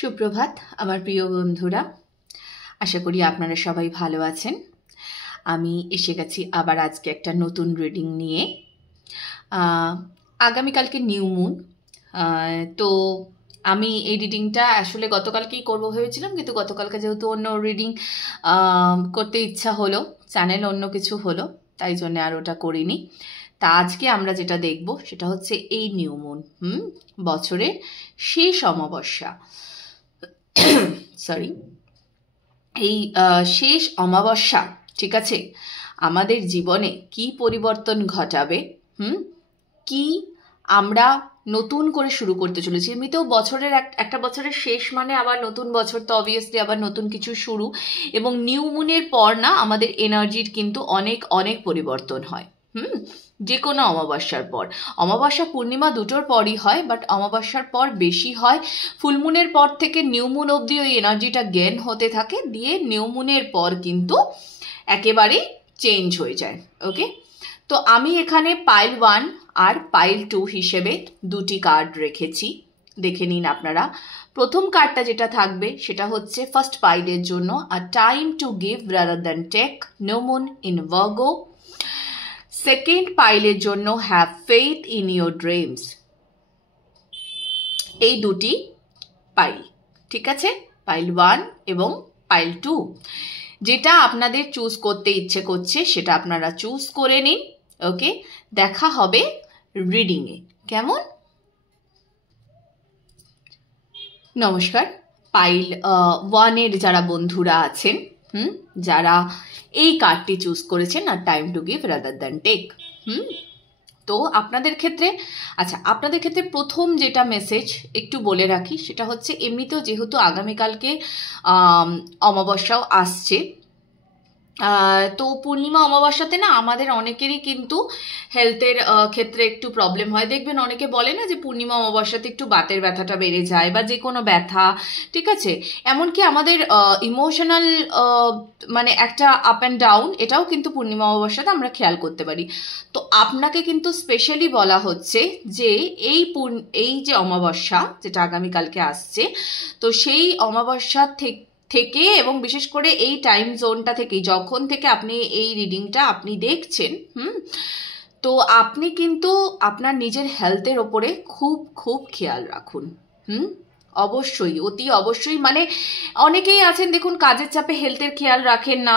সুপ্রভাত আমার প্রিয় বন্ধুরা, আশা করি আপনারা সবাই ভালো আছেন। আমি এসে গেছি আবার আজকে একটা নতুন রিডিং নিয়ে। আগামীকালকে নিউ মুন, তো আমি এই রিডিংটা আসলে গতকালকেই করবো ভেবেছিলাম, কিন্তু গতকালকে যেহেতু অন্য রিডিং করতে ইচ্ছা হলো, চ্যানেল অন্য কিছু হলো, তাই জন্য আর ওটা করিনি। তা আজকে আমরা যেটা দেখব সেটা হচ্ছে এই নিউ মুন, বছরের শেষ অমাবস্যা। সরি, এই শেষ অমাবস্যা, ঠিক আছে, আমাদের জীবনে কি পরিবর্তন ঘটাবে, কি আমরা নতুন করে শুরু করতে চলেছি। এমনিতেও বছরের একটা বছরের শেষ মানে আবার নতুন বছর, তো অবভিয়াসলি আবার নতুন কিছু শুরু, এবং নিউ মুনের পর না আমাদের এনার্জির কিন্তু অনেক অনেক পরিবর্তন হয়। যে কোনো অমাবস্যার পর, অমাবস্যা পূর্ণিমা দুটোর পরই হয়, বাট অমাবস্যার পর বেশি হয়। ফুলমুনের পর থেকে নিউ মুন অবধি ওই এনার্জিটা গেইন হতে থাকে, দিয়ে নিউ মুনের পর কিন্তু একেবারেই চেঞ্জ হয়ে যায়। ওকে, তো আমি এখানে পাইল 1 আর পাইল 2 হিসেবে দুটি কার্ড রেখেছি, দেখে নিন আপনারা। প্রথম কার্ডটা যেটা থাকবে সেটা হচ্ছে ফার্স্ট পাইলের জন্য, a time to give rather than take, new moon in Virgo. Second পাইলের জন্য have faith in your dreams. এই দুটি পাইল, ঠিক আছে, পাইল 1 এবং পাইল 2। যেটা আপনাদের চুজ করতে ইচ্ছে করছে সেটা আপনারা চুজ করে নিন। ওকে, দেখা হবে রিডিংয়ে। কেমন? নমস্কার। পাইল 1-এর যারা বন্ধুরা আছেন, যারা এই কার্ডটি চুজ করেছেন, আর time to give rather than take, তো আপনাদের ক্ষেত্রে, আচ্ছা, আপনাদের ক্ষেত্রে প্রথম যেটা মেসেজ একটু বলে রাখি, সেটা হচ্ছে এমনিতেও যেহেতু আগামীকালকে অমাবস্যাও আসছে, তো পূর্ণিমা অমাবস্যাতে না আমাদের অনেকেরই কিন্তু হেলথের ক্ষেত্রে একটু প্রবলেম হয়। দেখবেন অনেকে বলে না যে পূর্ণিমা অমাবস্যাতে একটু বাতের ব্যথাটা বেড়ে যায়, বা যে কোনো ব্যথা, ঠিক আছে, এমনকি আমাদের ইমোশনাল মানে একটা আপ অ্যান্ড ডাউন, এটাও কিন্তু পূর্ণিমা অমাবস্যাতে আমরা খেয়াল করতে পারি। তো আপনাকে কিন্তু স্পেশালি বলা হচ্ছে যে এই যে অমাবস্যা যেটা আগামীকালকে আসছে, তো সেই অমাবস্যা থেকে এবং বিশেষ করে এই টাইম জোনটা থেকে, যখন থেকে আপনি এই রিডিংটা আপনি দেখছেন, তো আপনি কিন্তু আপনার নিজের হেলথের ওপরে খুব খুব খেয়াল রাখুন। অবশ্যই, অতি অবশ্যই। মানে অনেকেই আছেন, দেখুন, কাজের চাপে হেলথের খেয়াল রাখেন না,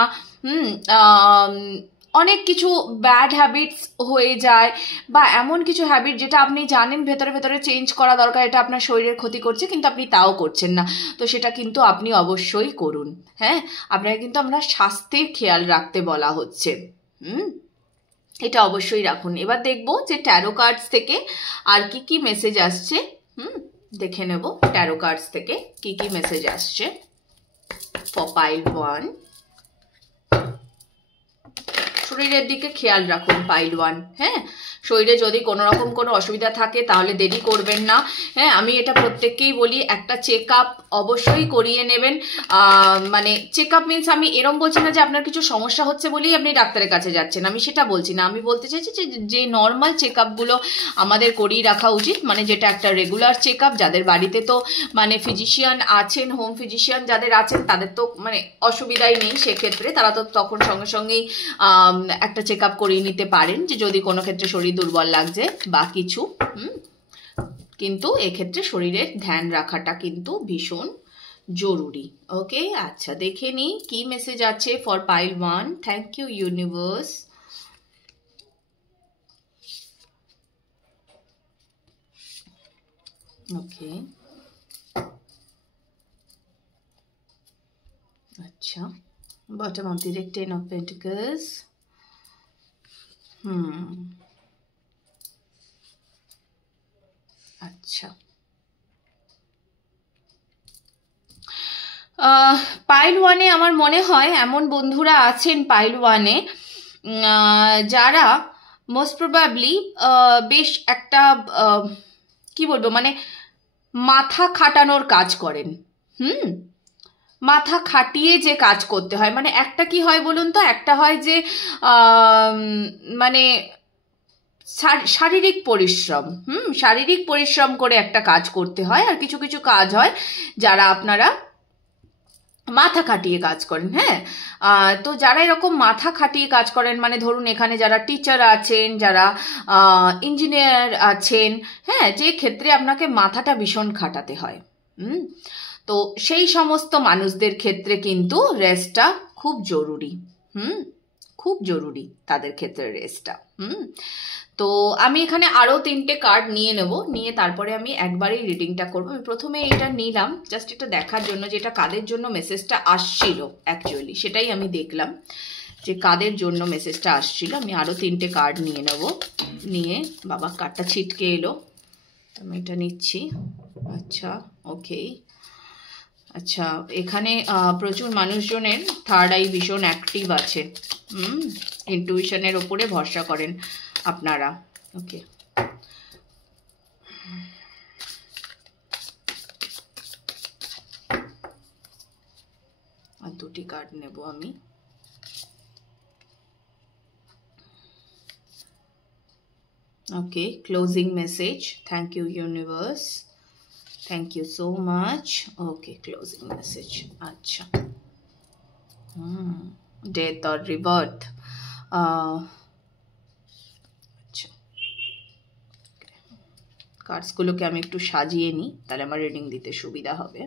অনেক কিছু ব্যাড হ্যাবিটস হয়ে যায়, বা এমন কিছু হ্যাবিট যেটা আপনি জানেন ভেতরে ভেতরে চেঞ্জ করা দরকার, এটা আপনার শরীরের ক্ষতি করছে, কিন্তু আপনি তাও করছেন না। তো সেটা কিন্তু আপনি অবশ্যই করুন। হ্যাঁ, আপনাকে কিন্তু আমরা স্বাস্থ্যের খেয়াল রাখতে বলা হচ্ছে, এটা অবশ্যই রাখুন। এবার দেখবো যে ট্যারো কার্ডস থেকে আর কি কি মেসেজ আসছে। দেখে নেব ট্যারো কার্ডস থেকে কি কি মেসেজ আসছে ফর পাইল 1। শরীরের দিকে খেয়াল রাখুন পাইল 1। হ্যাঁ, শরীরে যদি কোনো রকম কোনো অসুবিধা থাকে তাহলে দেরি করবেন না। হ্যাঁ, আমি এটা প্রত্যেককেই বলি, একটা চেক আপ অবশ্যই করিয়ে নেবেন। মানে চেক আপ মিনস, আমি এরম বলছি না যে আপনার কিছু সমস্যা হচ্ছে বলেই আপনি ডাক্তারের কাছে যাচ্ছেন, আমি সেটা বলছি না। আমি বলতে চাইছি যে নর্মাল চেক আপগুলো আমাদের করিয়ে রাখা উচিত, মানে যেটা একটা রেগুলার চেক আপ। যাদের বাড়িতে তো মানে ফিজিশিয়ান আছেন, হোম ফিজিশিয়ান যাদের আছেন, তাদের তো মানে অসুবিধাই নেই, সেক্ষেত্রে তারা তো তখন সঙ্গে সঙ্গেই একটা চেক আপ করিয়ে নিতে পারেন, যে যদি কোনো ক্ষেত্রে শরীর দুর্বল লাগছে বা কিছু। কিন্তু এক্ষেত্রে শরীরের ধ্যান রাখাটা কিন্তু ভীষণ জরুরি। ওকে, আচ্ছা, দেখে নিই কি মেসেজ আছে for pile 1। Thank you universe. Okay, আচ্ছা, bottom of the deck 10 of Pentacles। আচ্ছা, পাইল 1-এ আমার মনে হয় এমন বন্ধুরা আছেন পাইল 1-এ, যারা মোস্ট প্রবাবলি বেশ একটা কি বলবো, মানে মাথা খাটানোর কাজ করেন। মাথা খাটিয়ে যে কাজ করতে হয়, মানে একটা কি হয় বলুন তো, একটা হয় যে মানে শারীরিক পরিশ্রম, শারীরিক পরিশ্রম করে একটা কাজ করতে হয়। আর কিছু কিছু কাজ হয় যারা আপনারা মাথা খাটিয়ে কাজ করেন। হ্যাঁ, তো যারা এরকম মাথা খাটিয়ে কাজ করেন, মানে ধরুন এখানে যারা টিচার আছেন, যারা ইঞ্জিনিয়ার আছেন, হ্যাঁ, যে ক্ষেত্রে আপনাকে মাথাটা ভীষণ খাটাতে হয়, তো সেই সমস্ত মানুষদের ক্ষেত্রে কিন্তু রেস্টটা খুব জরুরি। খুব জরুরি তাদের ক্ষেত্রে রেস্টটা। তো আমি এখানে আরও 3টে কার্ড নিয়ে নেব, নিয়ে তারপরে আমি একবারেই রিডিংটা করবো। আমি প্রথমে এটা নিলাম জাস্ট এটা দেখার জন্য যে এটা কাদের জন্য মেসেজটা আসছিল অ্যাকচুয়ালি, সেটাই আমি দেখলাম যে কাদের জন্য মেসেজটা আসছিল। আমি আরও 3টে কার্ড নিয়ে নেব, নিয়ে বাবা কার্ডটা ছিটকে এলো, আমি এটা নিচ্ছি। আচ্ছা, ওকে। আচ্ছা, এখানে প্রচুর মানুষজনের থার্ড আই ভীষণ অ্যাক্টিভ আছে, ইনটুইশনের ওপরে ভরসা করেন আপনারা। ওকে, আর 2টি কার্ড নেব আমি। Okay, closing message. Thank you universe, thank you so much. Okay, closing message. আচ্ছা, ডেথ অর রিবার্থ। আচ্ছা, কার্ডসগুলোকে আমি একটু সাজিয়ে নিই, তাহলে আমার রিডিং দিতে সুবিধা হবে।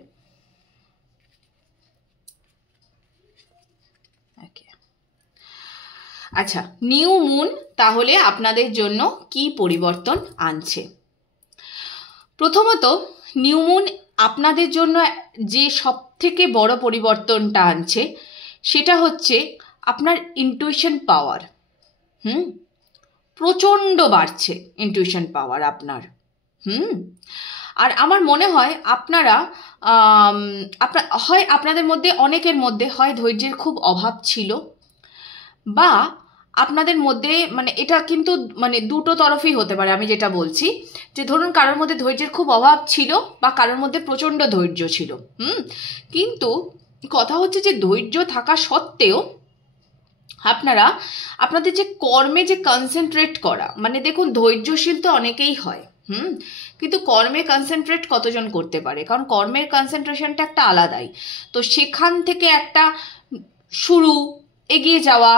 আচ্ছা, নিউ মুন তাহলে আপনাদের জন্য কি পরিবর্তন আনছে? প্রথমত, নিউ মুন আপনাদের জন্য যে সবথেকে বড় পরিবর্তনটা আনছে সেটা হচ্ছে আপনার ইনটুইশন পাওয়ার। প্রচণ্ড বাড়ছে ইনটুইশন পাওয়ার আপনার। আর আমার মনে হয় আপনারা হয় আপনাদের মধ্যে অনেকের মধ্যে হয় ধৈর্যের খুব অভাব ছিল, বা আপনাদের মধ্যে মানে এটা কিন্তু মানে দুটো তরফই হতে পারে। আমি যেটা বলছি যে ধরুন কারোর মধ্যে ধৈর্যের খুব অভাব ছিল বা কারোর মধ্যে প্রচণ্ড ধৈর্য ছিল। কিন্তু কথা হচ্ছে যে ধৈর্য থাকা সত্ত্বেও আপনারা আপনাদের যে কর্মে যে কনসেন্ট্রেট করা, মানে দেখুন ধৈর্যশীল তো অনেকেই হয়, কিন্তু কর্মে কনসেন্ট্রেট কতজন করতে পারে? কারণ কর্মের কনসেন্ট্রেশনটা একটা আলাদাই। তো সেখান থেকে একটা শুরু, এগিয়ে যাওয়া,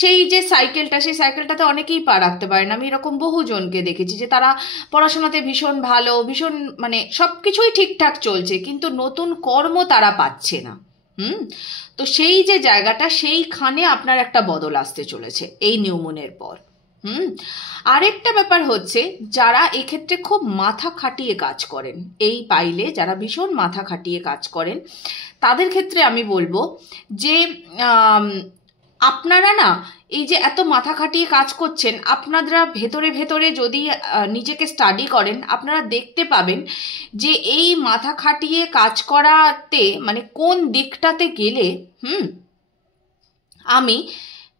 সেই যে সাইকেলটা, সেই সাইকেলটাতে অনেকেই পা রাখতে পারেন। আমি এরকম বহুজনকে দেখেছি যে তারা পড়াশোনাতে ভীষণ ভালো, ভীষণ মানে সব কিছুই ঠিকঠাক চলছে, কিন্তু নতুন কর্ম তারা পাচ্ছে না। তো সেই যে জায়গাটা, সেইখানে আপনার একটা বদল আসতে চলেছে এই নিউমুনের পর। আরেকটা ব্যাপার হচ্ছে যারা এক্ষেত্রে খুব মাথা খাটিয়ে কাজ করেন, এই পাইলে যারা ভীষণ মাথা খাটিয়ে কাজ করেন তাদের ক্ষেত্রে আমি বলবো যে আপনারা না এই যে এত মাথা খাটিয়ে কাজ করছেন, আপনারা ভেতরে ভেতরে যদি নিজেকে স্টাডি করেন আপনারা দেখতে পাবেন যে এই মাথা খাটিয়ে কাজ করাতে মানে কোন দিকটাতে গেলে আমি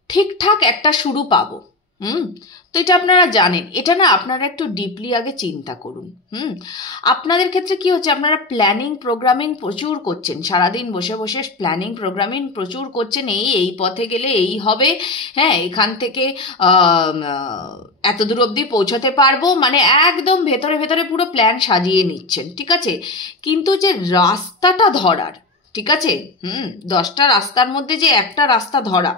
ঠিকঠাক একটা শুরু পাবো। তো এটা আপনারা জানেন, এটা না আপনারা একটু ডিপলি আগে চিন্তা করুন। আপনাদের ক্ষেত্রে কি হচ্ছে, আপনারা প্ল্যানিং প্রোগ্রামিং প্রচুর করছেন, সারাদিন বসে বসে প্ল্যানিং প্রোগ্রামিং প্রচুর করছেন, এই পথে গেলে এই হবে, হ্যাঁ এখান থেকে এত দূর অবধি পৌঁছাতে পারবো, মানে একদম ভেতরে ভেতরে পুরো প্ল্যান সাজিয়ে নিচ্ছেন, ঠিক আছে। কিন্তু যে রাস্তাটা ধরার, ঠিক আছে, 10টা রাস্তার মধ্যে যে একটা রাস্তা ধরা,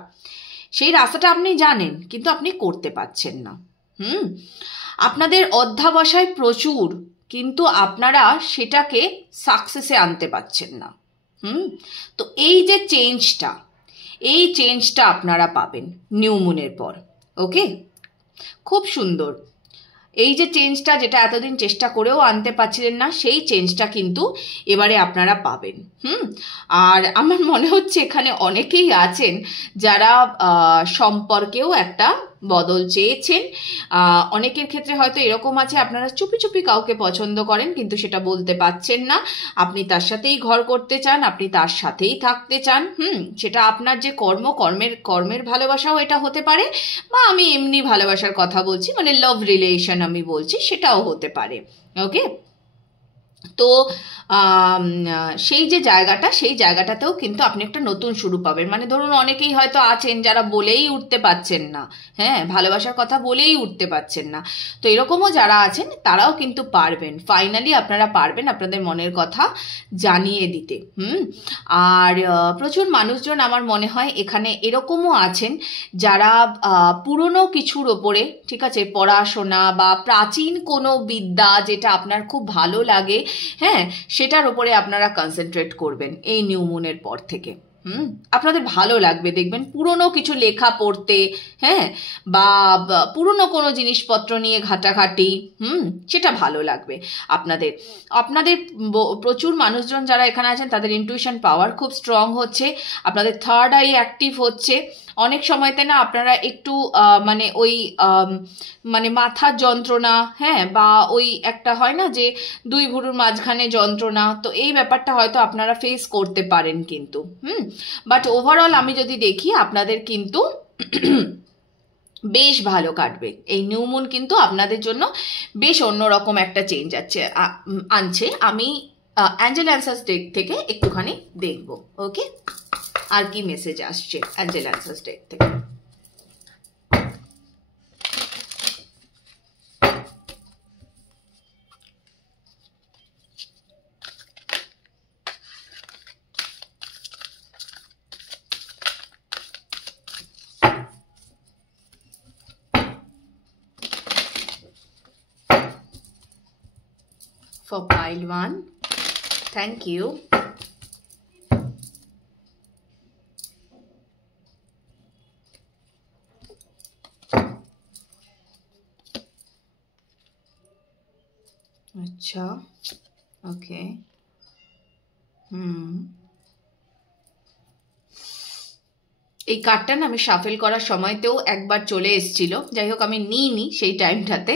সেই রাস্তাটা আপনি জানেন কিন্তু আপনি করতে পারছেন না। আপনাদের অধ্যাবসায় প্রচুর, কিন্তু আপনারা সেটাকে সাকসেসে আনতে পারছেন না। তো এই যে চেঞ্জটা, এই চেঞ্জটা আপনারা পাবেন নিউ মুনের পর। ওকে, খুব সুন্দর। এই যে চেঞ্জটা, যেটা এতদিন চেষ্টা করেও আনতে পারছিলেন না, সেই চেঞ্জটা কিন্তু এবারে আপনারা পাবেন। আর আমার মনে হচ্ছে এখানে অনেকেই আছেন যারা সম্পর্কেও একটা বদল চেয়েছেন। অনেকের ক্ষেত্রে হয়তো এরকম আছে আপনারা চুপি চুপি কাউকে পছন্দ করেন কিন্তু সেটা বলতে পারছেন না, আপনি তার সাথেই ঘর করতে চান, আপনি তার সাথেই থাকতে চান। সেটা আপনার যে কর্মের ভালোবাসাও এটা হতে পারে, বা আমি এমনি ভালোবাসার কথা বলছি, মানে লাভ রিলেশন আমি বলছি, সেটাও হতে পারে। ওকে, তো সেই যে জায়গাটা, সেই জায়গাটাতেও কিন্তু আপনি একটা নতুন শুরু পাবেন। মানে ধরুন অনেকেই হয়তো আছেন যারা বলেই উঠতে পারছেন না, হ্যাঁ, ভালোবাসার কথা বলেই উঠতে পারছেন না। তো এরকমও যারা আছেন তারাও কিন্তু পারবেন, ফাইনালি আপনারা পারবেন আপনাদের মনের কথা জানিয়ে দিতে। আর প্রচুর মানুষজন আমার মনে হয় এখানে এরকমও আছেন যারা পুরনো কিছুর ওপরে, ঠিক আছে, পড়াশোনা বা প্রাচীন কোনো বিদ্যা যেটা আপনার খুব ভালো লাগে, হ্যাঁ, সেটার ওপরে আপনারা কনসেন্ট্রেট করবেন এই নিউ মুনের পর থেকে। আপনাদের ভালো লাগবে, দেখবেন পুরনো কিছু লেখা পড়তে, হ্যাঁ, বা পুরনো কোনো জিনিসপত্র নিয়ে ঘাটাঘাটি, সেটা ভালো লাগবে আপনাদের। আপনাদের প্রচুর মানুষজন যারা এখানে আছেন তাদের ইনটুইশন পাওয়ার খুব স্ট্রং হচ্ছে, আপনাদের থার্ড আই অ্যাক্টিভ হচ্ছে। অনেক সময়তে না আপনারা একটু মানে ওই মানে মাথার যন্ত্রণা, হ্যাঁ, বা ওই একটা হয় না যে দুই ভুরুর মাঝখানে যন্ত্রণা, তো এই ব্যাপারটা হয়তো আপনারা ফেস করতে পারেন কিন্তু। বাট ওভারঅল আমি যদি দেখি আপনাদের কিন্তু বেশ ভালো কাটবে। এই নিউ মুন কিন্তু আপনাদের জন্য বেশ অন্যরকম একটা চেঞ্জ আনছে। আমি অ্যাঞ্জেল অ্যান্সার্স ডেক থেকে একটুখানি দেখব, ওকে, আর কি মেসেজ আসছে অ্যাঞ্জেল অ্যান্সার্স ডেক থেকে। For pile 1, thank you. अच्छा, ओके, এই কার্ডটা না আমি শাফেল করার সময়তেও একবার চলে এসেছিল, যাই হোক আমি নিইনি সেই টাইমটাতে।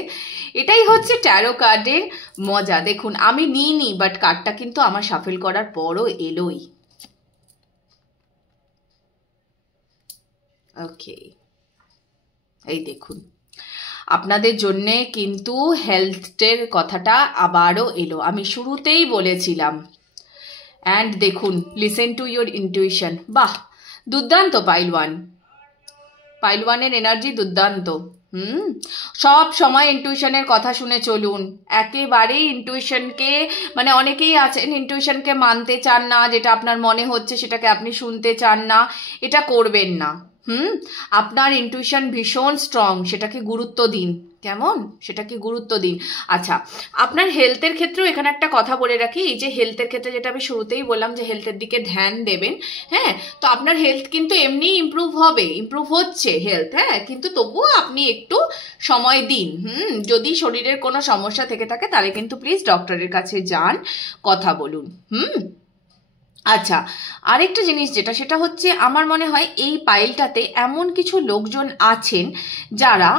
এটাই হচ্ছে ট্যারো কার্ডের মজা। দেখুন আমি নিইনি, বাট কার্ডটা কিন্তু আমার শাফেল করার পরও এলোই। ওকে, এই দেখুন আপনাদের জন্যে কিন্তু হেলথের কথাটা আবারও এলো, আমি শুরুতেই বলেছিলাম। অ্যান্ড দেখুন, লিসেন টু ইয়োর ইনটুইশন। বাহ, দুর্দান্ত পাইল ওয়ানের এনার্জি দুর্দান্ত। সব সময় ইনটুইশনের কথা শুনে চলুন, একেবারেই ইনটুইশনকে, মানে অনেকেই আছেন ইনটুইশনকে মানতে চান না, যেটা আপনার মনে হচ্ছে সেটাকে আপনি শুনতে চান না, এটা করবেন না। আপনার ইনটুইশন ভীষণ স্ট্রং, সেটাকে গুরুত্ব দিন, কেমন, সেটাকে গুরুত্ব দিন। আচ্ছা, আপনার হেলথের ক্ষেত্রেও এখানে একটা কথা বলে রাখি, এই যে হেলথের ক্ষেত্রে যেটা আমি শুরুতেই বললাম যে হেলথের দিকে ধ্যান দেবেন, হ্যাঁ, তো আপনার হেলথ কিন্তু এমনি ইমপ্রুভ হবে, ইমপ্রুভ হচ্ছে হেলথ, হ্যাঁ, কিন্তু তবুও আপনি একটু সময় দিন। যদি শরীরের কোনো সমস্যা থেকে থাকে তাহলে কিন্তু প্লিজ ডক্টরের কাছে যান, কথা বলুন। আচ্ছা, আরেকটা জিনিস যেটা, সেটা হচ্ছে আমার মনে হয় এই পাইলটাতে এমন কিছু লোকজন আছেন যারা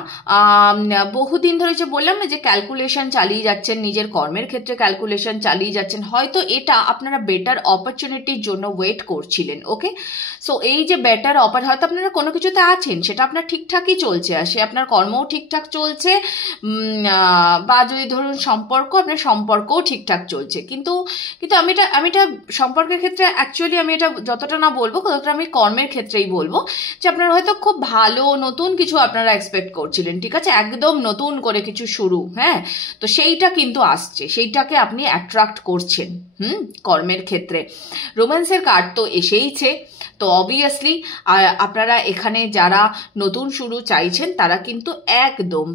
বহুদিন ধরে, যে বললাম না যে ক্যালকুলেশন চালিয়ে যাচ্ছেন, নিজের কর্মের ক্ষেত্রে ক্যালকুলেশন চালিয়ে যাচ্ছেন, হয়তো এটা আপনারা বেটার অপরচুনিটির জন্য ওয়েট করছিলেন। ওকে, সো এই যে বেটার হয়তো আপনারা কোনো কিছুতে আছেন, সেটা আপনার ঠিকঠাকই চলছে, আসে আপনার কর্মও ঠিকঠাক চলছে, বা যদি ধরুন সম্পর্ক, আপনার সম্পর্কও ঠিকঠাক চলছে, কিন্তু আমি এটা সম্পর্কের ক্ষেত্রে অ্যাকচুয়ালি আমি এটা যতটা না বলবো, ততটা আমি কর্মের ক্ষেত্রেই বলবো, যে আপনারা হয়তো খুব ভালো নতুন কিছু আপনারা এক্সপেক্ট করছিলেন, ঠিক আছে, একদম নতুন করে কিছু শুরু, হ্যাঁ, তো সেইটা কিন্তু আসছে, সেইটাকে আপনি অ্যাট্রাক্ট করছেন। কর্মের ক্ষেত্রে রোম্যান্সের কার্ড তো এসেইছে, তো অবভিয়াসলি আপনারা এখানে যারা নতুন শুরু চাইছেন তারা কিন্তু একদম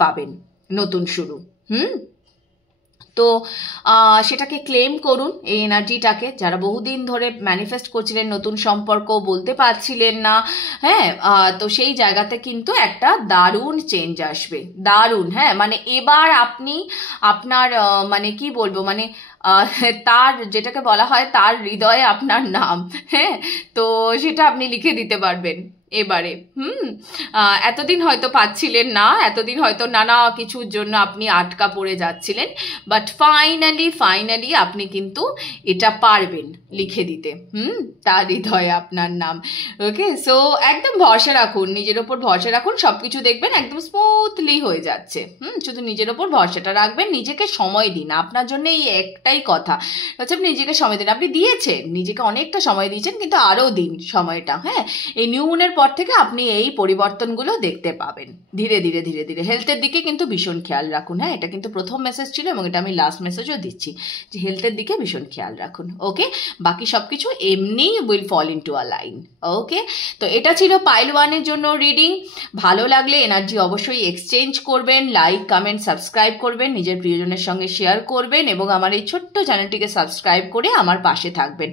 পাবেন নতুন শুরু। তো সেটাকে ক্লেম করুন, এই এনার্জিটাকে। যারা বহুদিন ধরে ম্যানিফেস্ট করছিলেন নতুন সম্পর্ক, বলতে পারছিলেন না, হ্যাঁ, তো সেই জায়গাতে কিন্তু একটা দারুণ চেঞ্জ আসবে, দারুণ, হ্যাঁ, মানে এবার আপনি আপনার মানে কি বলবো, মানে তার যেটাকে বলা হয় তার হৃদয়ে আপনার নাম, হ্যাঁ, তো সেটা আপনি লিখে দিতে পারবেন। এবারে এতদিন হয়তো পাচ্ছিলেন না, এতদিন হয়তো নানা কিছুর জন্য আপনি আটকা পড়ে যাচ্ছিলেন, বাট ফাইনালি আপনি কিন্তু এটা পারবেন লিখে দিতে। তার হৃদয়ে আপনার নাম। ওকে, সো একদম ভরসা রাখুন, নিজের ওপর ভরসা রাখুন, সবকিছু দেখবেন একদম স্মুথলি হয়ে যাচ্ছে। শুধু নিজের ওপর ভরসাটা রাখবেন, নিজেকে সময় দিন। আপনার জন্য এই একটাই কথা হচ্ছে, আপনি নিজেকে সময় দিন। আপনি দিয়েছেন, নিজেকে অনেকটা সময় দিয়েছেন, কিন্তু আরও দিন সময়টা। হ্যাঁ, এই নিউ মুনের পর থেকে আপনি এই পরিবর্তনগুলো দেখতে পাবেন ধীরে ধীরে ধীরে ধীরে। হেলথের দিকে কিন্তু ভীষণ খেয়াল রাখুন। হ্যাঁ, এটা কিন্তু প্রথম মেসেজ ছিল এবং এটা আমি লাস্ট মেসেজও দিচ্ছি যে হেলথের দিকে ভীষণ খেয়াল রাখুন। ওকে, বাকি সব কিছু এমনি will fall into a line. Okay, তো এটা ছিল পাইল 1-এর জন্য রিডিং। ভালো লাগলে এনার্জি অবশ্যই এক্সচেঞ্জ করবেন, লাইক কমেন্ট সাবস্ক্রাইব করবেন, নিজের প্রিয়জনের সঙ্গে শেয়ার করবেন এবং আমার এই ছোট্ট চ্যানেলটিকে সাবস্ক্রাইব করে আমার পাশে থাকবেন।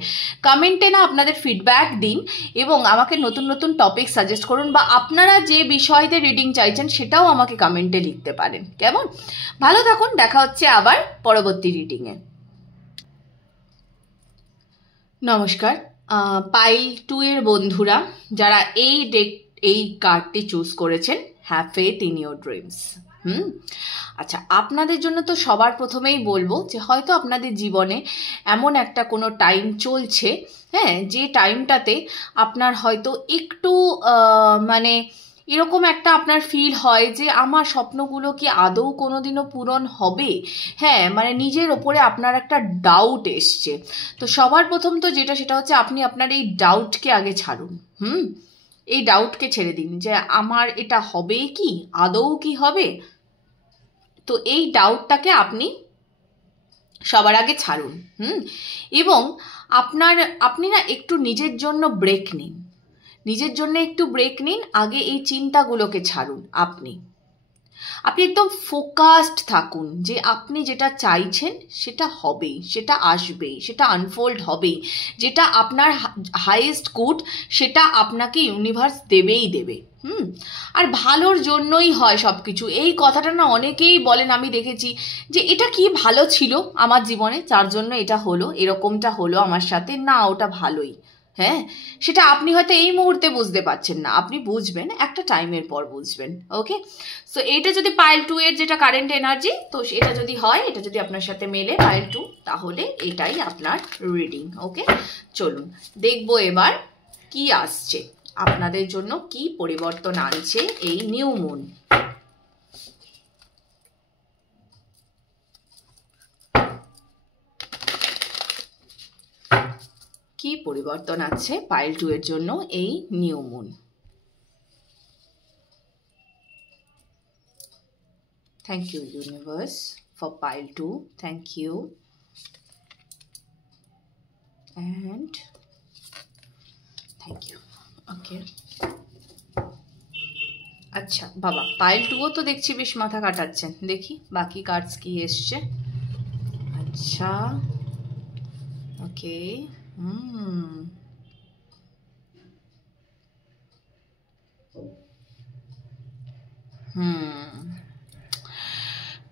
কমেন্টে না আপনাদের ফিডব্যাক দিন এবং আমাকে নতুন নতুন টপিক সাজেস্ট করুন, বা আপনারা যে বিষয়তে রিডিং চাইছেন সেটাও আমাকে কমেন্টে লিখতে পারেন। কেমন? ভালো থাকুন, দেখা হচ্ছে আবার পরবর্তী রিডিংয়ে। নমস্কার পাইল 2-এর বন্ধুরা, যারা এই কার্ডটি চুজ করেছেন, have faith in your dreams. আচ্ছা, আপনাদের জন্য তো সবার প্রথমেই বলবো যে হয়তো আপনাদের জীবনে এমন একটা কোনো টাইম চলছে, হ্যাঁ, যে টাইমটাতে আপনার হয়তো একটু মানে এরকম একটা আপনার ফিল হয় যে আমার স্বপ্নগুলো কি আদৌ কোনোদিনও পূরণ হবে। হ্যাঁ, মানে নিজের ওপরে আপনার একটা ডাউট এসছে। তো সবার প্রথম তো যেটা, সেটা হচ্ছে আপনি আপনার এই ডাউটকে আগে ছাড়ুন। এই ডাউটকে ছেড়ে দিন যে আমার এটা হবে কি, আদৌ কি হবে। তো এই ডাউটটাকে আপনি সবার আগে ছাড়ুন। এবং আপনি না একটু নিজের জন্য ব্রেক নিন, নিজের জন্য একটু ব্রেক নিন। আগে এই চিন্তাগুলোকে ছাড়ুন। আপনি একদম ফোকাসড থাকুন যে আপনি যেটা চাইছেন সেটা হবেই, সেটা আসবেই, সেটা আনফোল্ড হবেই। যেটা আপনার হাইয়েস্ট গুড সেটা আপনাকে ইউনিভার্স দেবেই দেবে। আর ভালোর জন্যই হয় সব কিছু। এই কথাটা না অনেকেই বলেন, আমি দেখেছি, যে এটা কি ভালো ছিল আমার জীবনে যার জন্য এটা হলো, এরকমটা হলো আমার সাথে। না, ওটা ভালোই। হ্যাঁ, সেটা আপনি হয়তো এই মুহূর্তে বুঝতে পারছেন না, আপনি বুঝবেন একটা টাইমের পর বুঝবেন। ওকে, সো এটা যদি পাইল 2-এর যেটা কারেন্ট এনার্জি, তো এটা যদি হয়, এটা যদি আপনার সাথে মেলে পাইল 2, তাহলে এটাই আপনার রিডিং। ওকে, চলুন দেখবো এবার কি আসছে আপনাদের জন্য, কি পরিবর্তন আনছে এই নিউ মুন। কি পরিবর্তন আছে পাইল 2-এর জন্য এই new moon. Thank you, universe, for pile 2. Thank you. And thank you. Okay. আচ্ছা বাবা, পাইল 2ও তো দেখছি বেশ মাথা কাটাচ্ছেন। দেখি বাকি কার্ডস কি এসছে। আচ্ছা, ওকে।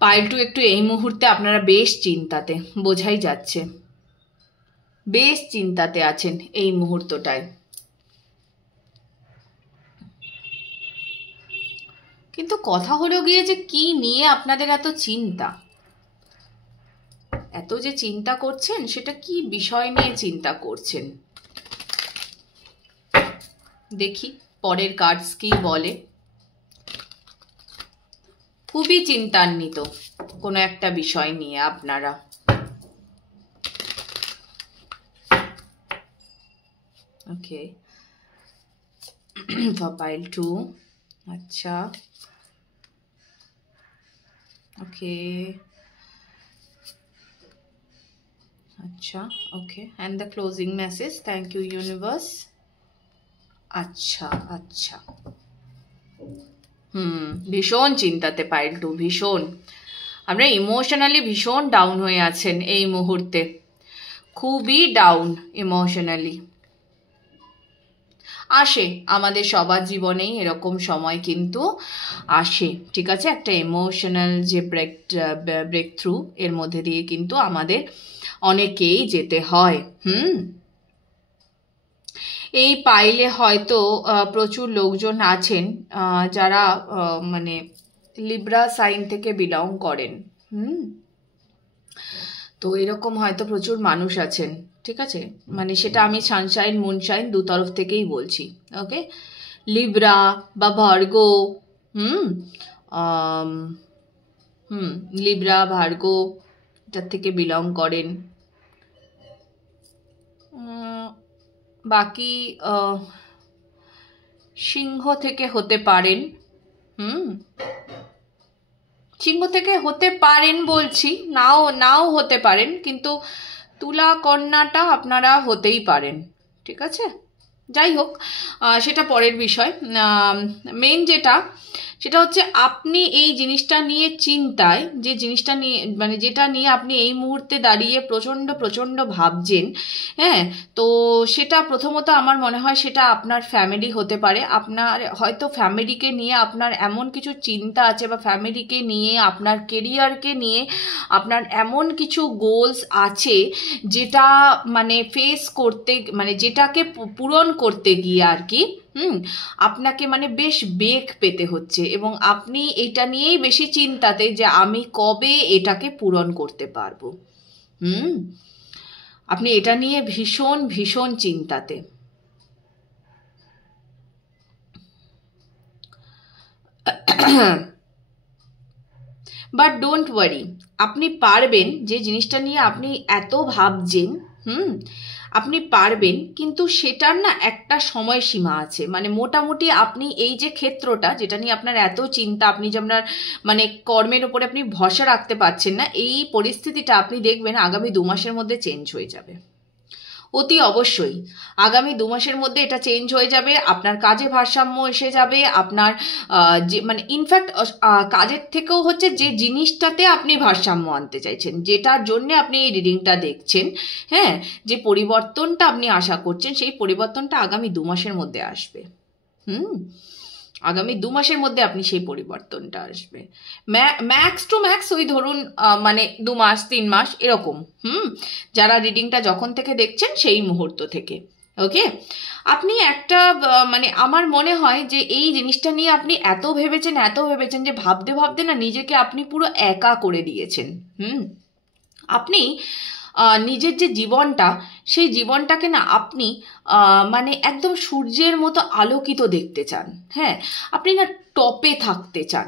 পাইল 2 একটু এই মুহূর্তে আপনারা বেশ চিন্তাতে, বোঝাই যাচ্ছে বেশ চিন্তাতে আছেন এই মুহূর্তটায়। কিন্তু কথা হলো গিয়ে যে কি নিয়ে আপনাদের এত চিন্তা, এত যে চিন্তা করছেন সেটা কি বিষয় নিয়ে চিন্তা করছেন। দেখি পরের কার্ডস কি বলে। খুবই চিন্তান্বিত কোনো একটা বিষয় নিয়ে আপনারা। ওকে, for pile 2. আচ্ছা, ওকে, আচ্ছা, ওকে, and the closing message. Thank you, universe. আচ্ছা আচ্ছা, ভীষণ চিন্তাতে পাইল 2, ভীষণ। আপনারা ইমোশনালি ভীষণ ডাউন হয়ে আছেন এই মুহূর্তে, খুবই ডাউন ইমোশনালি। আসে আমাদের সবার জীবনেই এরকম সময় কিন্তু আসে, ঠিক আছে। একটা ইমোশনাল যে ব্রেক থ্রু, এর মধ্যে দিয়ে কিন্তু আমাদের অনেকেই যেতে হয়। এই পাইলে হয়তো প্রচুর লোকজন আছেন যারা মানে লিব্রা সাইন থেকে বিলং করেন। তো এরকম হয়তো প্রচুর মানুষ আছেন, ঠিক আছে? মানে সেটা আমি সানশাইন মুনশাইন দু তরফ থেকেই বলছি, ওকে? লিব্রা বা ভার্গো, লিব্রা ভার্গো এটার থেকে বিলং করেন। বাকি সিংহ থেকে হতে পারেন, সিংহ থেকে হতে পারেন বলছি, নাও হতে পারেন, কিন্তু তুলা কন্যাটা আপনারা হতেই পারেন, ঠিক আছে? যাই হোক, সেটা পরের বিষয়। মেন সেটা হচ্ছে আপনি এই জিনিসটা নিয়ে চিন্তায়, যে জিনিসটা নিয়ে মানে যেটা নিয়ে আপনি এই মুহূর্তে দাঁড়িয়ে প্রচণ্ড ভাবছেন, হ্যাঁ, তো সেটা প্রথমত আমার মনে হয় সেটা আপনার ফ্যামিলি হতে পারে। আপনার হয়তো ফ্যামিলিকে নিয়ে আপনার এমন কিছু চিন্তা আছে, বা ফ্যামিলিকে নিয়ে, আপনার কেরিয়ারকে নিয়ে আপনার এমন কিছু গোলস আছে যেটা মানে ফেস করতে, মানে যেটাকে পূরণ করতে গিয়ে আর কি আপনাকে মানে বেশ বেগ পেতে হচ্ছে, এবং আপনি এটা নিয়েই বেশি চিন্তাতে যে আমি কবে এটাকে পূরণ করতে পারবো। আপনি এটা নিয়ে ভীষণ চিন্তাতে। বাট ডোন্ট ওয়ারি, আপনি পারবেন। যে জিনিসটা নিয়ে আপনি এত ভাবছেন, আপনি পারবেন, কিন্তু সেটার না একটা সময়সীমা আছে। মানে মোটামুটি আপনি এই যে ক্ষেত্রটা যেটা নিয়ে আপনার এত চিন্তা, আপনি যে আপনার মানে কর্মের ওপরে আপনি ভরসা রাখতে পারছেন না, এই পরিস্থিতিটা আপনি দেখবেন আগামী 2 মাসের মধ্যে চেঞ্জ হয়ে যাবে। অতি অবশ্যই আগামী 2 মাসের মধ্যে এটা চেঞ্জ হয়ে যাবে। আপনার কাজে ভারসাম্য এসে যাবে। আপনার যে মানে ইনফ্যাক্ট কাজের থেকেও হচ্ছে যে জিনিসটাতে আপনি ভারসাম্য আনতে চাইছেন, যেটার জন্য আপনি এই রিডিংটা দেখছেন, হ্যাঁ, যে পরিবর্তনটা আপনি আশা করছেন, সেই পরিবর্তনটা আগামী 2 মাসের মধ্যে আসবে। আগামী 2 মাসের মধ্যে আপনি সেই পরিবর্তনটা আসবে। ম্যাক্স টু ম্যাক্স ওই ধরুন মানে 2 মাস 3 মাস এরকম, যারা রিডিংটা যখন থেকে দেখছেন সেই মুহূর্ত থেকে, ওকে? আপনি একটা মানে আমার মনে হয় যে এই জিনিসটা নিয়ে আপনি এত ভেবেছেন যে ভাবতে না নিজেকে আপনি পুরো একা করে দিয়েছেন। আপনি নিজের যে জীবনটা, সেই জীবনটাকে না আপনি মানে একদম সূর্যের মতো আলোকিত দেখতে চান, হ্যাঁ, আপনি না টপে থাকতে চান,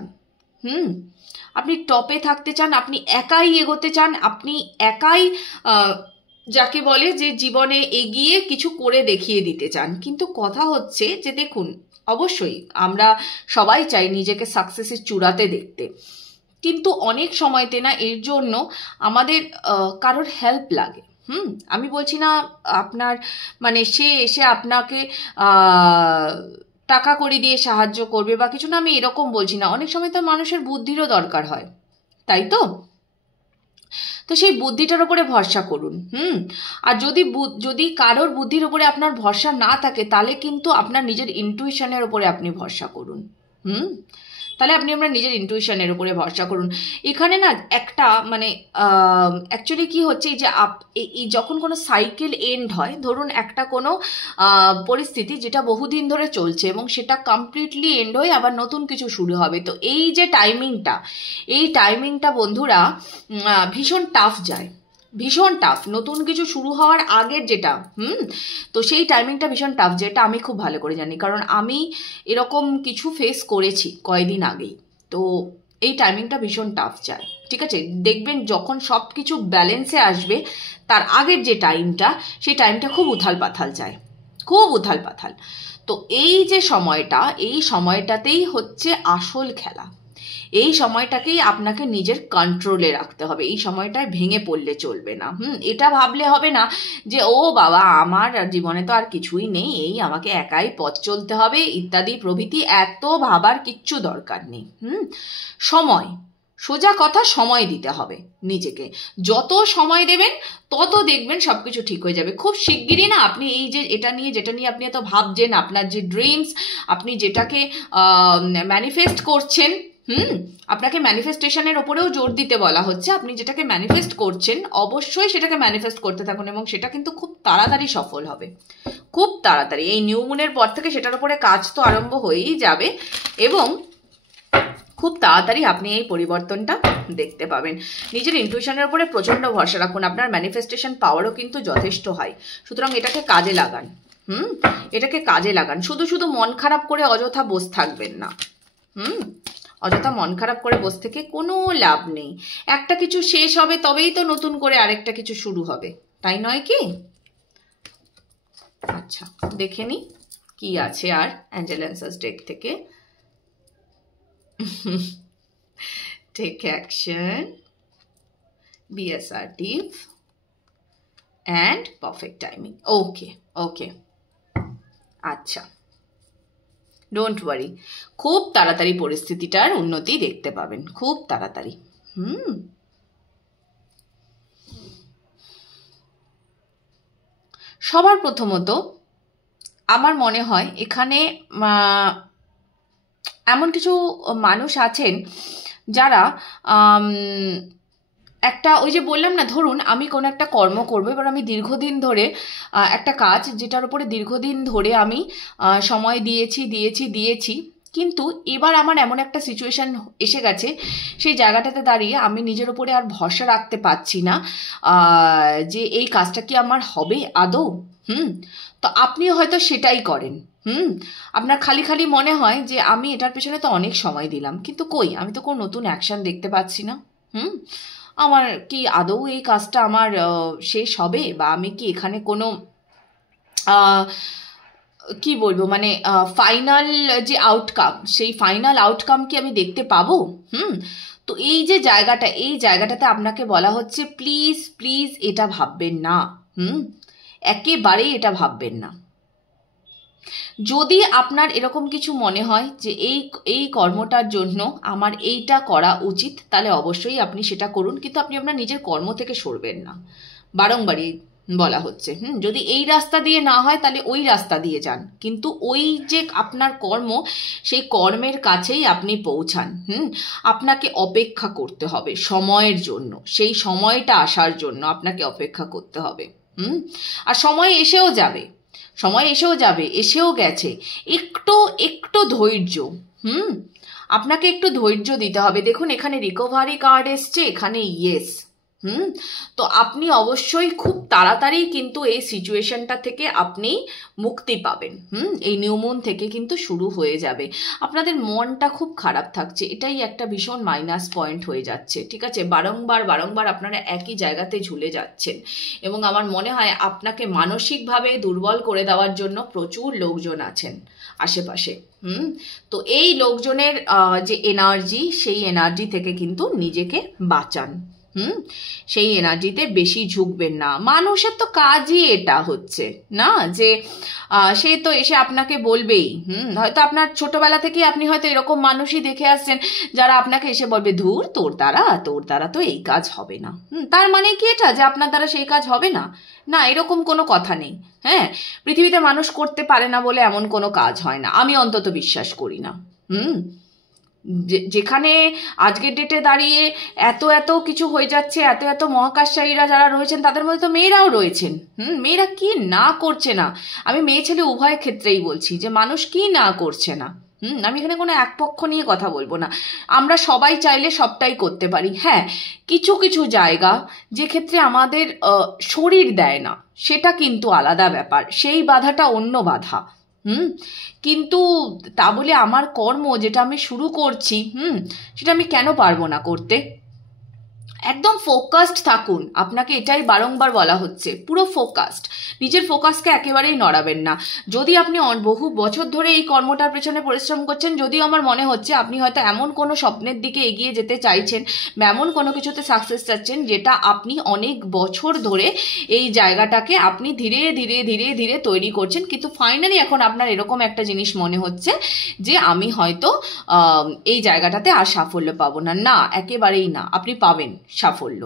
আপনি টপে থাকতে চান, আপনি একাই এগোতে চান, আপনি একাই যাকে বলে যে জীবনে এগিয়ে কিছু করে দেখিয়ে দিতে চান। কিন্তু কথা হচ্ছে যে দেখুন, অবশ্যই আমরা সবাই চাই নিজেকে সাকসেসের চূড়াতে দেখতে, কিন্তু অনেক সময়তে না এর জন্য আমাদের কারোর হেল্প লাগে। আমি বলছি না আপনার মানে সে এসে আপনাকে টাকা কড়ি দিয়ে সাহায্য করবে বা কিছু না, আমি এরকম বলছি না। অনেক সময় তো মানুষের বুদ্ধিরও দরকার হয়, তাই তো? তো সেই বুদ্ধিটার উপরে ভরসা করুন। আর যদি কারোর বুদ্ধির উপরে আপনার ভরসা না থাকে, তাহলে কিন্তু আপনার নিজের ইনটুইশনের উপরে আপনি ভরসা করুন। তাহলে আপনি আপনার নিজের ইনটুইশনের উপরে ভরসা করুন। এখানে না একটা মানে অ্যাকচুয়ালি কি হচ্ছে, যে যখন কোনো সাইকেল এন্ড হয়, ধরুন একটা কোনো পরিস্থিতি যেটা বহুদিন ধরে চলছে এবং সেটা কমপ্লিটলি এন্ড হয়ে আবার নতুন কিছু শুরু হবে, তো এই যে টাইমিংটা বন্ধুরা ভীষণ টাফ যায়, ভীষণ টাফ। নতুন কিছু শুরু হওয়ার আগের যেটা তো সেই টাইমিংটা ভীষণ টাফ, যেটা আমি খুব ভালো করে জানি, কারণ আমি এরকম কিছু ফেস করেছি কয়েকদিন আগেই। তো এই টাইমিংটা ভীষণ টাফ যায়, ঠিক আছে? দেখবেন যখন সব কিছু ব্যালেন্সে আসবে, তার আগের যে টাইমটা, সেই টাইমটা খুব উথাল পাথাল যায়, খুব উথাল পাথাল। তো এই যে সময়টা, এই সময়টাতেই হচ্ছে আসল খেলা। এই সময়টাকেই আপনাকে নিজের কন্ট্রোলে রাখতে হবে। এই সময়টায় ভেঙে পড়লে চলবে না। এটা ভাবলে হবে না যে ও বাবা আমার জীবনে তো আর কিছুই নেই, এই আমাকে একাই পথ চলতে হবে ইত্যাদি প্রভৃতি, এত ভাবার কিচ্ছু দরকার নেই। সোজা কথা, সময় দিতে হবে নিজেকে। যত সময় দেবেন তত দেখবেন সবকিছু ঠিক হয়ে যাবে। খুব শিগগিরই না আপনি এই যে যেটা নিয়ে আপনি এত ভাবছেন, আপনার যে ড্রিমস, আপনি যেটাকে ম্যানিফেস্ট করছেন, আপনাকে ম্যানিফেস্টেশনের ওপরেও জোর দিতে বলা হচ্ছে। আপনি যেটাকে ম্যানিফেস্ট করছেন অবশ্যই সেটাকে ম্যানিফেস্ট করতে থাকুন, এবং সেটা কিন্তু খুব তাড়াতাড়ি সফল হবে, খুব তাড়াতাড়ি এই নিউ মুনের পর থেকে সেটার উপরে কাজ তো আরম্ভ হয়েই যাবে এবং খুব তাড়াতাড়ি আপনি এই পরিবর্তনটা দেখতে পাবেন। নিজের ইনটিউশনের উপরে প্রচণ্ড ভরসা রাখুন, আপনার ম্যানিফেস্টেশন পাওয়ারও কিন্তু যথেষ্ট হয়। সুতরাং এটাকে কাজে লাগান, এটাকে কাজে লাগান। শুধু শুধু মন খারাপ করে অযথা বসে থাকবেন না। অযথা মন খারাপ করে বসে থেকে কোনো লাভ নেই। একটা কিছু শেষ হবে তবেই তো নতুন করে আরেকটা কিছু শুরু হবে, তাই নয় কি? আচ্ছা, দেখে নি কি আছে আর অ্যাঞ্জেল অ্যান্সার্স ডেক থেকে। Take action, be assertive and perfect timing. Okay, okay. আচ্ছা, ডোন্ট ওয়ারি, খুব তাড়াতাড়ি পরিস্থিতিটার উন্নতি দেখতে পাবেন, খুব তাড়াতাড়ি। সবার প্রথমত আমার মনে হয় এখানে এমন কিছু মানুষ আছেন যারা একটা, ওই যে বললাম না, ধরুন আমি কোনো একটা কর্ম করবো, এবার আমি দীর্ঘদিন ধরে একটা কাজ যেটার উপরে দীর্ঘদিন ধরে আমি সময় দিয়েছি, কিন্তু এবার আমার এমন একটা সিচুয়েশান এসে গেছে, সেই জায়গাটাতে দাঁড়িয়ে আমি নিজের উপরে আর ভরসা রাখতে পারছি না যে এই কাজটা কি আমার হবে আদৌ। তো আপনি হয়তো সেটাই করেন। আপনার খালি খালি মনে হয় যে আমি এটার পেছনে তো অনেক সময় দিলাম, কিন্তু কই, আমি তো কোনো নতুন অ্যাকশন দেখতে পাচ্ছি না। আমার কি আদৌ এই কাজটা আমার শেষ হবে, বা আমি কি এখানে কোনো কি বলবো, মানে ফাইনাল যে আউটকাম, সেই ফাইনাল আউটকাম কি আমি দেখতে পাবো? তো এই যে জায়গাটা, এই জায়গাটাতে আপনাকে বলা হচ্ছে প্লিজ প্লিজ এটা ভাববেন না। একেবারেই এটা ভাববেন না। যদি আপনার এরকম কিছু মনে হয় যে এই কর্মটার জন্য আমার এইটা করা উচিত, তাহলে অবশ্যই আপনি সেটা করুন, কিন্তু আপনি আপনার নিজের কর্ম থেকে সরবেন না। বারংবারই বলা হচ্ছে যদি এই রাস্তা দিয়ে না হয় তাহলে ওই রাস্তা দিয়ে যান, কিন্তু ওই যে আপনার কর্ম, সেই কর্মের কাছেই আপনি পৌঁছান। আপনাকে অপেক্ষা করতে হবে সময়ের জন্য, সেই সময়টা আসার জন্য আপনাকে অপেক্ষা করতে হবে। আর সময় এসেও যাবে, এসেও গেছে। একটু ধৈর্য, আপনাকে একটু ধৈর্য দিতে হবে। দেখুন এখানে রিকভারি কার্ড এসছে, এখানে ইয়েস। তো আপনি অবশ্যই খুব তাড়াতাড়ি কিন্তু এই সিচুয়েশনটা থেকে আপনি মুক্তি পাবেন। এই নিউ মুন থেকে কিন্তু শুরু হয়ে যাবে। আপনাদের মনটা খুব খারাপ থাকছে, এটাই একটা ভীষণ মাইনাস পয়েন্ট হয়ে যাচ্ছে, ঠিক আছে? বারংবার আপনারা একই জায়গাতে ঝুলে যাচ্ছেন, এবং আমার মনে হয় আপনাকে মানসিকভাবে দুর্বল করে দেওয়ার জন্য প্রচুর লোকজন আছেন আশেপাশে। তো এই লোকজনের যে এনার্জি, সেই এনার্জি থেকে কিন্তু নিজেকে বাঁচান। সেই এনার্জিতে বেশি ঝুঁকবেন না। মানুষের তো কাজই এটা হচ্ছে না যে সে তো এসে আপনাকে বলবেই। হয়তো আপনার ছোটবেলা থেকে আপনি হয়তো এরকম মানুষই দেখে আসছেন যারা আপনাকে এসে বলবে ধুর তোর দ্বারা তো এই কাজ হবে না। তার মানে কি এটা যে আপনার দ্বারা সেই কাজ হবে না? না, এরকম কোনো কথা নেই। পৃথিবীতে মানুষ করতে পারে না বলে এমন কোনো কাজ হয় না, আমি অন্তত বিশ্বাস করি না। যেখানে আজকের ডেটে দাঁড়িয়ে এত কিছু হয়ে যাচ্ছে, এত মহাকাশচারীরা যারা রয়েছেন তাদের মধ্যে তো মেয়েরাও রয়েছেন। মেয়েরা কি না করছে না, আমি মেয়ে ছেলে উভয় ক্ষেত্রেই বলছি যে মানুষ কি না করছে না। আমি এখানে কোনো এক পক্ষ নিয়ে কথা বলবো না। আমরা সবাই চাইলে সবটাই করতে পারি। কিছু কিছু জায়গা যে ক্ষেত্রে আমাদের শরীর দেয় না, সেটা কিন্তু আলাদা ব্যাপার, সেই বাধাটা অন্য বাধা। কিন্তু তা বলে আমার কর্ম যেটা আমি শুরু করছি সেটা আমি কেন পারবো না করতে? একদম ফোকাসড থাকুন, আপনাকে এটাই বারংবার বলা হচ্ছে, পুরো ফোকাসড। নিজের ফোকাসকে একেবারেই নড়াবেন না। যদি আপনি বহু বছর ধরে এই কর্মটার পেছনে পরিশ্রম করছেন, যদিও আমার মনে হচ্ছে আপনি হয়তো এমন কোনো স্বপ্নের দিকে এগিয়ে যেতে চাইছেন বা এমন কোনো কিছুতে সাকসেস চাচ্ছেন যেটা আপনি অনেক বছর ধরে এই জায়গাটাকে আপনি ধীরে ধীরে ধীরে ধীরে তৈরি করছেন, কিন্তু ফাইনালি এখন আপনার এরকম একটা জিনিস মনে হচ্ছে যে আমি হয়তো এই জায়গাটাতে আর সাফল্য পাবো না। না, একেবারেই না, আপনি পাবেন সাফল্য।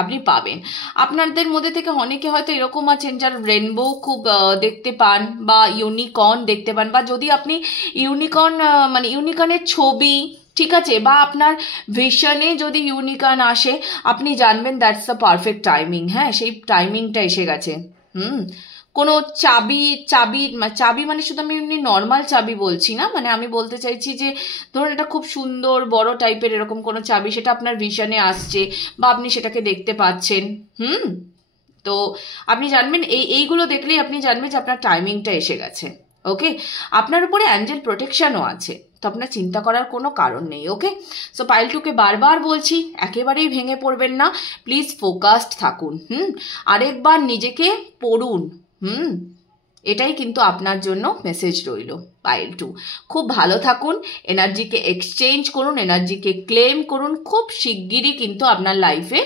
আপনি পাবেন। আপনাদের মধ্যে থেকে অনেকে হয়তো এরকম আছেন যারা রেনবো খুব দেখতে পান, বা ইউনিকর্ন দেখতে পান, বা যদি আপনি ইউনিকর্নের ছবি, ঠিক আছে, বা আপনার ভিশনে যদি ইউনিকর্ন আসে, আপনি জানবেন দ্যাটস দ্য পারফেক্ট টাইমিং। সেই টাইমিংটা এসে গেছে। কোনো চাবি মানে শুধু আমি এমনি নর্মাল চাবি বলছি না, মানে আমি বলতে চাইছি যে ধরুন এটা খুব সুন্দর বড় টাইপের এরকম কোনো চাবি, সেটা আপনার ভিশনে আসছে বা আপনি সেটাকে দেখতে পাচ্ছেন। তো আপনি জানবেন এইগুলো দেখলেই আপনি জানবেন যে আপনার টাইমিংটা এসে গেছে। ওকে, আপনার উপরে অ্যাঞ্জেল প্রোটেকশনও আছে, তো আপনার চিন্তা করার কোনো কারণ নেই। ওকে, সো পাইল 2কে বারবার বলছি একেবারেই ভেঙে পড়বেন না, প্লিজ ফোকাসড থাকুন। আরেকবার নিজেকে পড়ুন। এটাই কিন্তু আপনার জন্য মেসেজ রইল পাইল 2। খুব ভালো থাকুন, এনার্জিকে এক্সচেঞ্জ করুন, এনার্জিকে ক্লেম করুন। খুব শিগগিরই কিন্তু আপনার লাইফে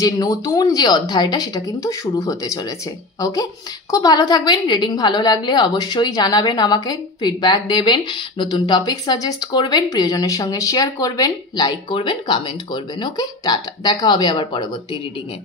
যে নতুন যে অধ্যায়টা সেটা কিন্তু শুরু হতে চলেছে। ওকে, খুব ভালো থাকবেন। রিডিং ভালো লাগলে অবশ্যই জানাবেন, আমাকে ফিডব্যাক দেবেন, নতুন টপিক সাজেস্ট করবেন, প্রিয়জনের সঙ্গে শেয়ার করবেন, লাইক করবেন, কমেন্ট করবেন। ওকে, টাটা, দেখা হবে আবার পরবর্তী রিডিংয়ে।